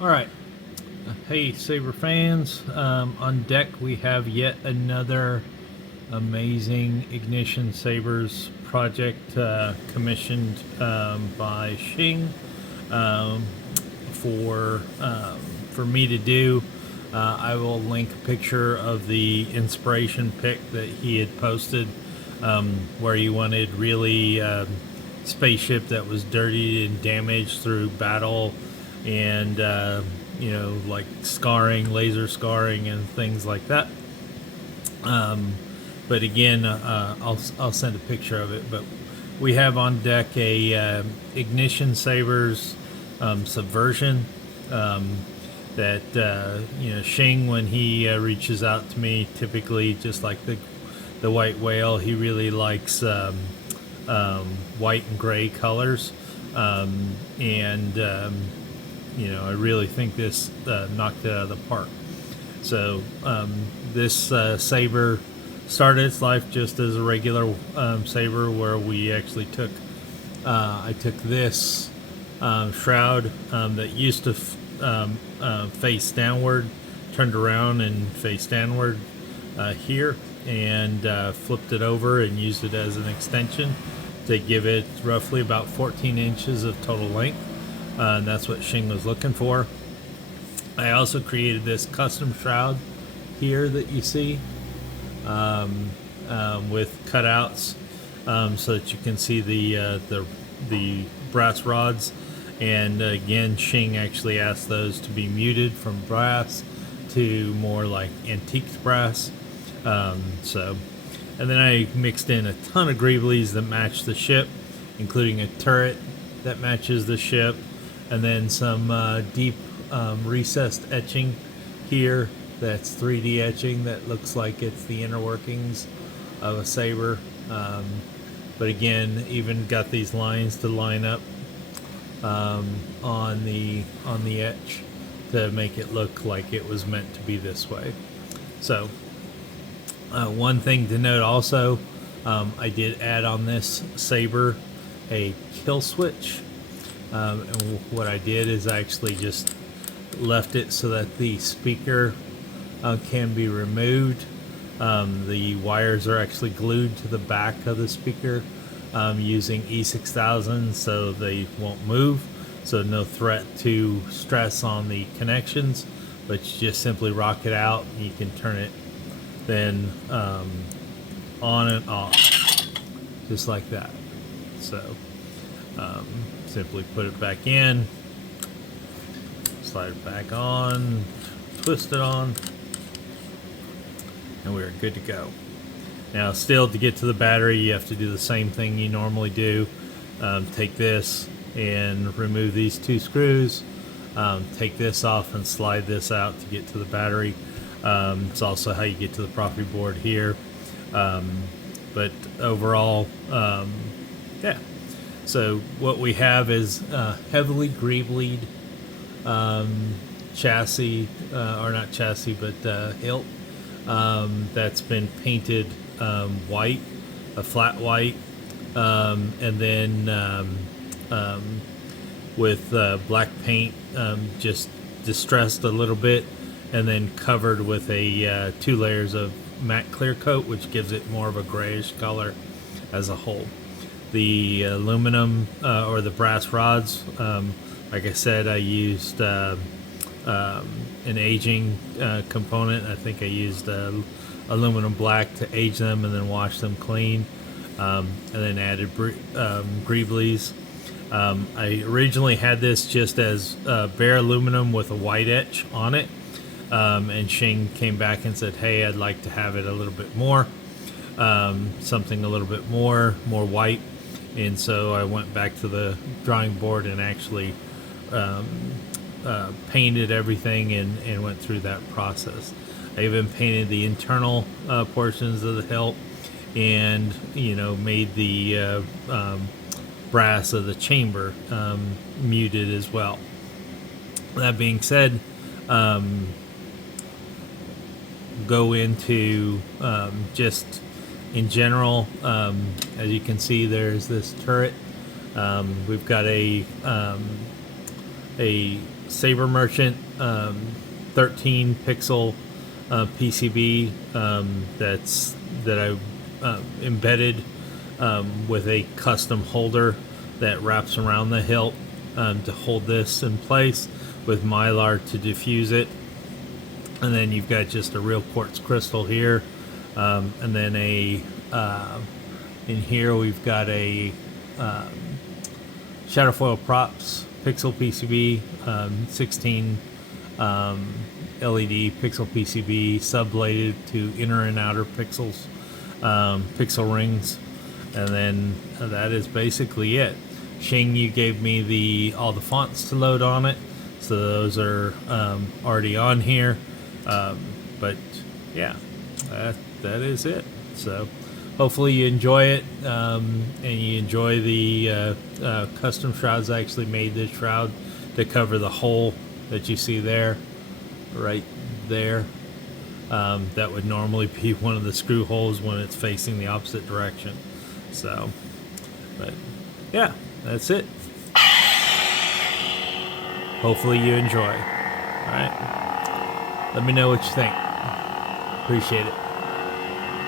All right. Hey, Saber fans. On deck, we have yet another amazing Ignition Sabers project commissioned by Xing um, for for me to do. I will link a picture of the inspiration pic that he had posted, where he wanted really spaceship that was dirtied and damaged through battle and like scarring, laser scarring, and things like that. But again, I'll send a picture of it. But we have on deck a Ignition Sabers subversion that Shing, when he reaches out to me, typically just like the white whale, he really likes white and gray colors, I really think this knocked it out of the park. So this saber started its life just as a regular saber, where we actually took I took this shroud that used to face downward, turned around and face downward here, and flipped it over and used it as an extension to give it roughly about 14 inches of total length. And that's what Xing was looking for. I also created this custom shroud here that you see with cutouts so that you can see the brass rods. And again, Xing actually asked those to be muted from brass to more like antique brass. And then I mixed in a ton of greeblies that match the ship, including a turret that matches the ship, and then some deep recessed etching here. That's 3D etching that looks like it's the inner workings of a saber. But again, even got these lines to line up on the etch to make it look like it was meant to be this way. So one thing to note also, I did add on this saber a kill switch. And what I did is I actually just left it so that the speaker can be removed. The wires are actually glued to the back of the speaker using E6000, so they won't move. So no threat to stress on the connections, but you just simply rock it out and you can turn it then on and off, just like that. So simply put it back in, slide it back on, twist it on, and we're good to go. Now, still, to get to the battery, you have to do the same thing you normally do. Take this and remove these two screws, take this off and slide this out to get to the battery. It's also how you get to the property board here. But overall, yeah. So what we have is heavily greeblied chassis, or not chassis, but hilt, that's been painted white, a flat white, and then with black paint, just distressed a little bit, and then covered with a 2 layers of matte clear coat, which gives it more of a grayish color as a whole. The aluminum or the brass rods, like I said, I used an aging component. I think I used aluminum black to age them and then wash them clean, and then added greeblies. I originally had this just as bare aluminum with a white etch on it, and Xing came back and said, hey, I'd like to have it a little bit more, something a little bit more white. And so I went back to the drawing board and actually painted everything and went through that process. I even painted the internal portions of the hilt, and made the brass of the chamber muted as well. That being said, go into just in general. As you can see, there's this turret. We've got a Saber Merchant 13 pixel PCB that I embedded with a custom holder that wraps around the hilt to hold this in place, with Mylar to diffuse it. And then you've got just a real quartz crystal here, and then in here we've got a Shadowfoil Props pixel PCB, 16 LED pixel PCB, subbladed to inner and outer pixels, pixel rings, and then that is basically it. Shing, you gave me all the fonts to load on it, so those are already on here. But yeah, that is it. So hopefully you enjoy it, and you enjoy the custom shrouds. I actually made this shroud to cover the hole that you see there, right there. That would normally be one of the screw holes when it's facing the opposite direction. So, but yeah, that's it. Hopefully you enjoy. All right. Let me know what you think. Appreciate it.